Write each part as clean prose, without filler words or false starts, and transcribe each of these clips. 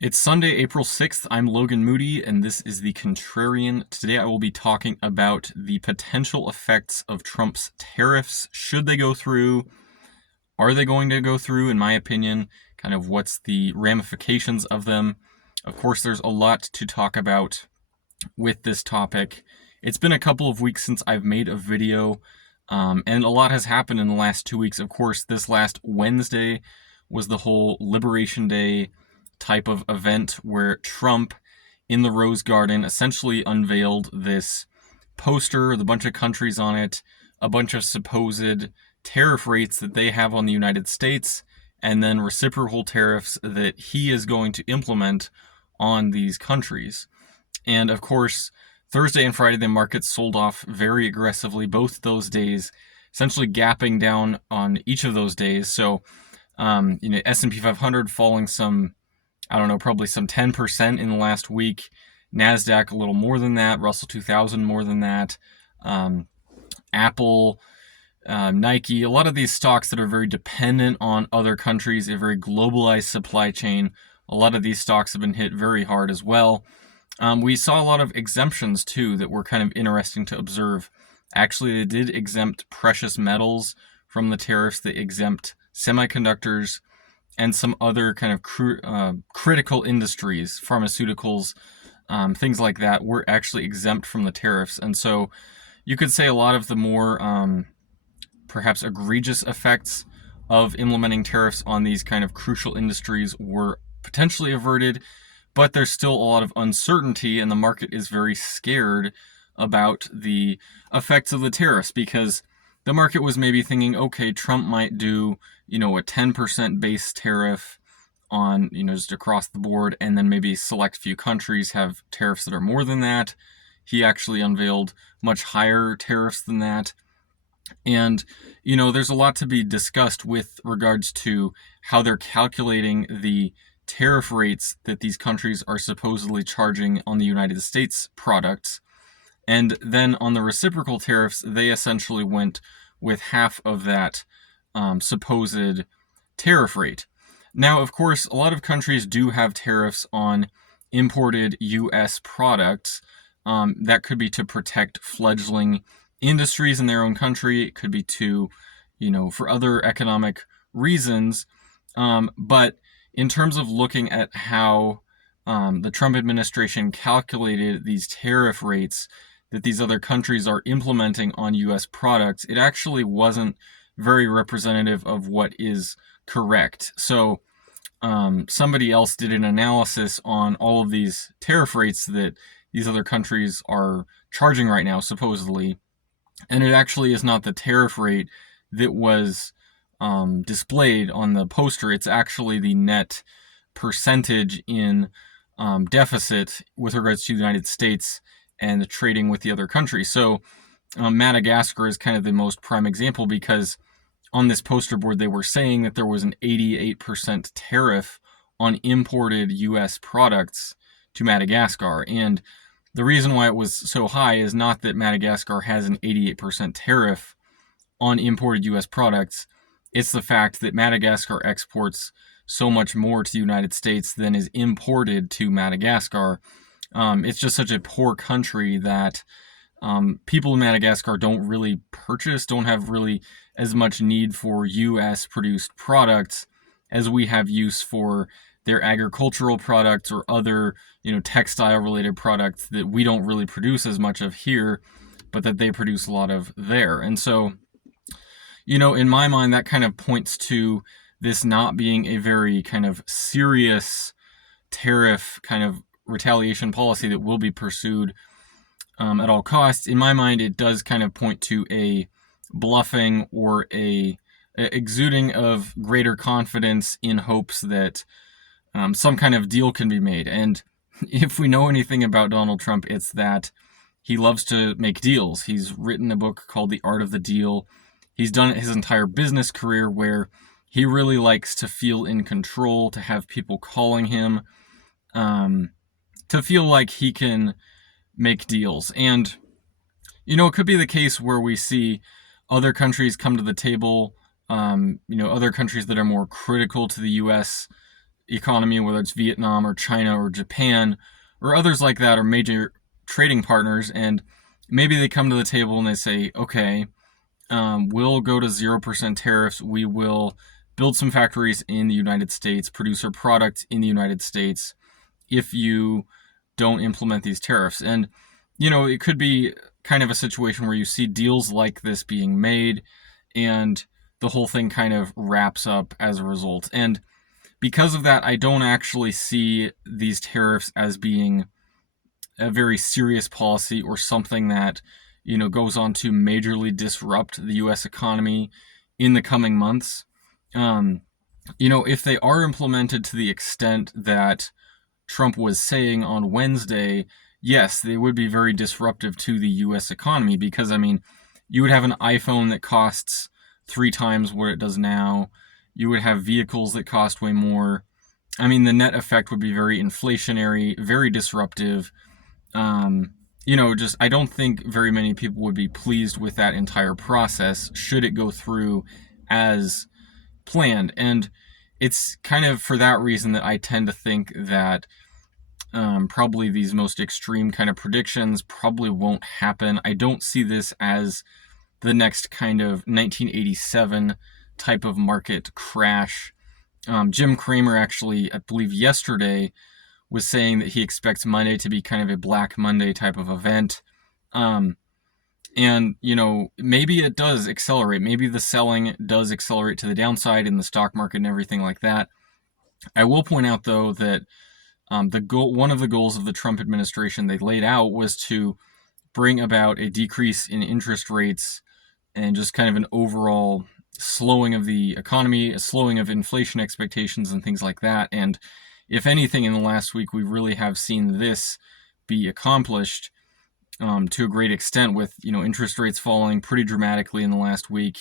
It's Sunday, April 6th. I'm Logan Moody, and this is the Contrarian. Today I will be talking about the potential effects of Trump's tariffs. Should they go through? Are they going to go through, in my opinion? Kind of what's the ramifications of them? Of course, there's a lot to talk about with this topic. It's been a couple of weeks since I've made a video, and a lot has happened in the last 2 weeks. Of course, this last Wednesday was the whole Liberation Day type of event where Trump in the Rose Garden essentially unveiled this poster with a bunch of countries on it, a bunch of supposed tariff rates that they have on the United States, and then reciprocal tariffs that he is going to implement on these countries. And of course, Thursday and Friday, the markets sold off very aggressively both those days, essentially gapping down on each of those days. So, S&P 500 falling some, I don't know, probably some 10% in the last week. NASDAQ a little more than that. Russell 2000 more than that. Apple, Nike, a lot of these stocks that are very dependent on other countries, a very globalized supply chain. A lot of these stocks have been hit very hard as well. We saw a lot of exemptions too that were kind of interesting to observe. Actually, they did exempt precious metals from the tariffs. They exempt semiconductors and some other kind of critical industries, pharmaceuticals, things like that, were actually exempt from the tariffs. And so you could say a lot of the more perhaps egregious effects of implementing tariffs on these kind of crucial industries were potentially averted, but there's still a lot of uncertainty, and the market is very scared about the effects of the tariffs because the market was maybe thinking, okay, Trump might do, a 10% base tariff on, just across the board, and then maybe select few countries have tariffs that are more than that. He actually unveiled much higher tariffs than that. And, there's a lot to be discussed with regards to how they're calculating the tariff rates that these countries are supposedly charging on the United States products. And then on the reciprocal tariffs, they essentially went with half of that supposed tariff rate. Now, of course, a lot of countries do have tariffs on imported U.S. products. That could be to protect fledgling industries in their own country. It could be to, for other economic reasons. But in terms of looking at how the Trump administration calculated these tariff rates that these other countries are implementing on U.S. products, it actually wasn't very representative of what is correct. So somebody else did an analysis on all of these tariff rates that these other countries are charging right now, supposedly, and it actually is not the tariff rate that was displayed on the poster. It's actually the net percentage in deficit with regards to the United States and the trading with the other countries. So Madagascar is kind of the most prime example because on this poster board, they were saying that there was an 88% tariff on imported U.S. products to Madagascar. And the reason why it was so high is not that Madagascar has an 88% tariff on imported U.S. products. It's the fact that Madagascar exports so much more to the United States than is imported to Madagascar. It's just such a poor country that people in Madagascar don't really don't have really as much need for U.S. produced products as we have use for their agricultural products or other, textile related products that we don't really produce as much of here, but that they produce a lot of there. And so, in my mind, that kind of points to this not being a very kind of serious tariff kind of retaliation policy that will be pursued at all costs. In my mind, it does kind of point to a bluffing or a exuding of greater confidence in hopes that some kind of deal can be made. And if we know anything about Donald Trump, it's that he loves to make deals. He's written a book called The Art of the Deal. He's done it his entire business career where he really likes to feel in control, to have people calling him, to feel like he can make deals. And, it could be the case where we see other countries come to the table, other countries that are more critical to the U.S., economy, whether it's Vietnam or China or Japan or others like that, are major trading partners, and maybe they come to the table and they say, okay, we'll go to 0% tariffs. We will build some factories in the United States, produce our product in the United States if you don't implement these tariffs. And, it could be kind of a situation where you see deals like this being made and the whole thing kind of wraps up as a result. And because of that, I don't actually see these tariffs as being a very serious policy or something that, goes on to majorly disrupt the U.S. economy in the coming months. If they are implemented to the extent that Trump was saying on Wednesday, yes, they would be very disruptive to the U.S. economy because, you would have an iPhone that costs 3 times what it does now. You would have vehicles that cost way more. The net effect would be very inflationary, very disruptive. I don't think very many people would be pleased with that entire process should it go through as planned. And it's kind of for that reason that I tend to think that probably these most extreme kind of predictions probably won't happen. I don't see this as the next kind of 1987 type of market crash. Jim Cramer actually, I believe yesterday, was saying that he expects Monday to be kind of a Black Monday type of event. And, maybe it does accelerate. Maybe the selling does accelerate to the downside in the stock market and everything like that. I will point out, though, that one of the goals of the Trump administration they laid out was to bring about a decrease in interest rates and just kind of an overall slowing of the economy, a slowing of inflation expectations and things like that. And if anything, in the last week, we really have seen this be accomplished to a great extent with, interest rates falling pretty dramatically in the last week,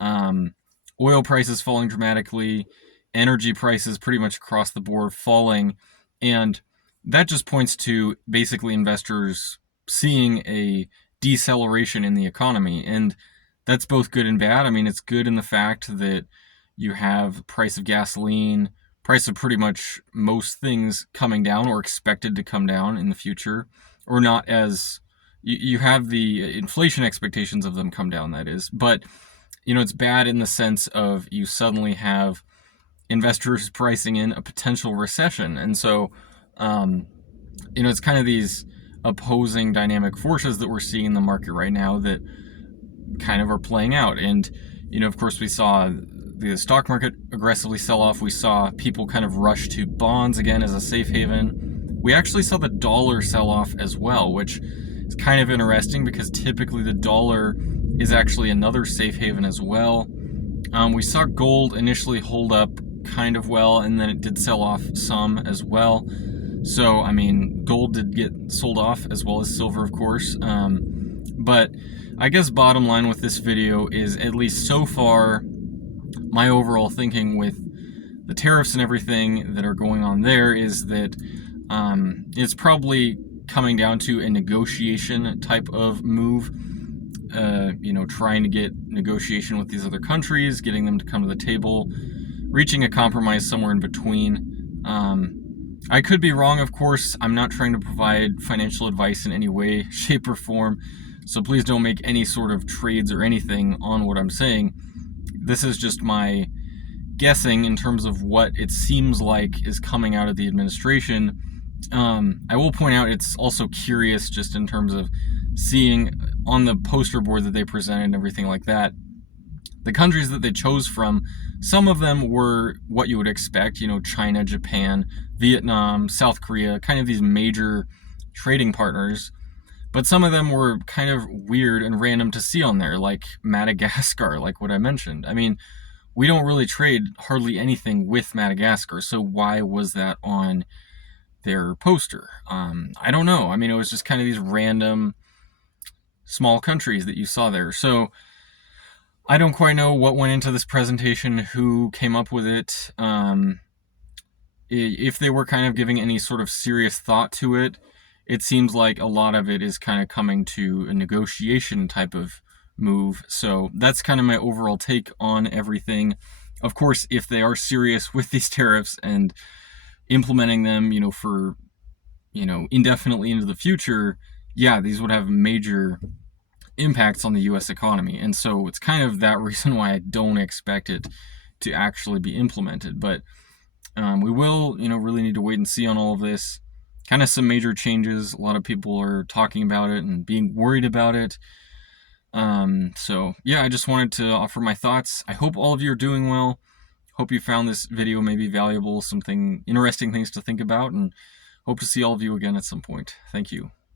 oil prices falling dramatically, energy prices pretty much across the board falling. And that just points to basically investors seeing a deceleration in the economy. And that's both good and bad. It's good in the fact that you have the price of gasoline, price of pretty much most things coming down or expected to come down in the future, or not as you have the inflation expectations of them come down, that is. But, it's bad in the sense of you suddenly have investors pricing in a potential recession. And so, it's kind of these opposing dynamic forces that we're seeing in the market right now that kind of are playing out. And, of course, we saw the stock market aggressively sell off. We saw people kind of rush to bonds again as a safe haven. We actually saw the dollar sell off as well, which is kind of interesting because typically the dollar is actually another safe haven as well. We saw gold initially hold up kind of well, and then it did sell off some as well. So, gold did get sold off as well as silver, of course. But I guess bottom line with this video is, at least so far, my overall thinking with the tariffs and everything that are going on there is that it's probably coming down to a negotiation type of move. Trying to get negotiation with these other countries, getting them to come to the table, reaching a compromise somewhere in between. I could be wrong, of course. I'm not trying to provide financial advice in any way, shape, or form, so please don't make any sort of trades or anything on what I'm saying. This is just my guessing in terms of what it seems like is coming out of the administration. I will point out it's also curious just in terms of seeing on the poster board that they presented and everything like that, the countries that they chose from. Some of them were what you would expect, China, Japan, Vietnam, South Korea, kind of these major trading partners. But some of them were kind of weird and random to see on there, like Madagascar, like what I mentioned. We don't really trade hardly anything with Madagascar, so why was that on their poster? I don't know. It was just kind of these random small countries that you saw there. So I don't quite know what went into this presentation, who came up with it, if they were kind of giving any sort of serious thought to it. It seems like a lot of it is kind of coming to a negotiation type of move. So that's kind of my overall take on everything. Of course, if they are serious with these tariffs and implementing them, for, indefinitely into the future, yeah, these would have major impacts on the US economy. And so it's kind of that reason why I don't expect it to actually be implemented. But we will, really need to wait and see on all of this. Kind of some major changes. A lot of people are talking about it and being worried about it. So yeah, I just wanted to offer my thoughts. I hope all of you are doing well. Hope you found this video maybe valuable, interesting things to think about, and hope to see all of you again at some point. Thank you.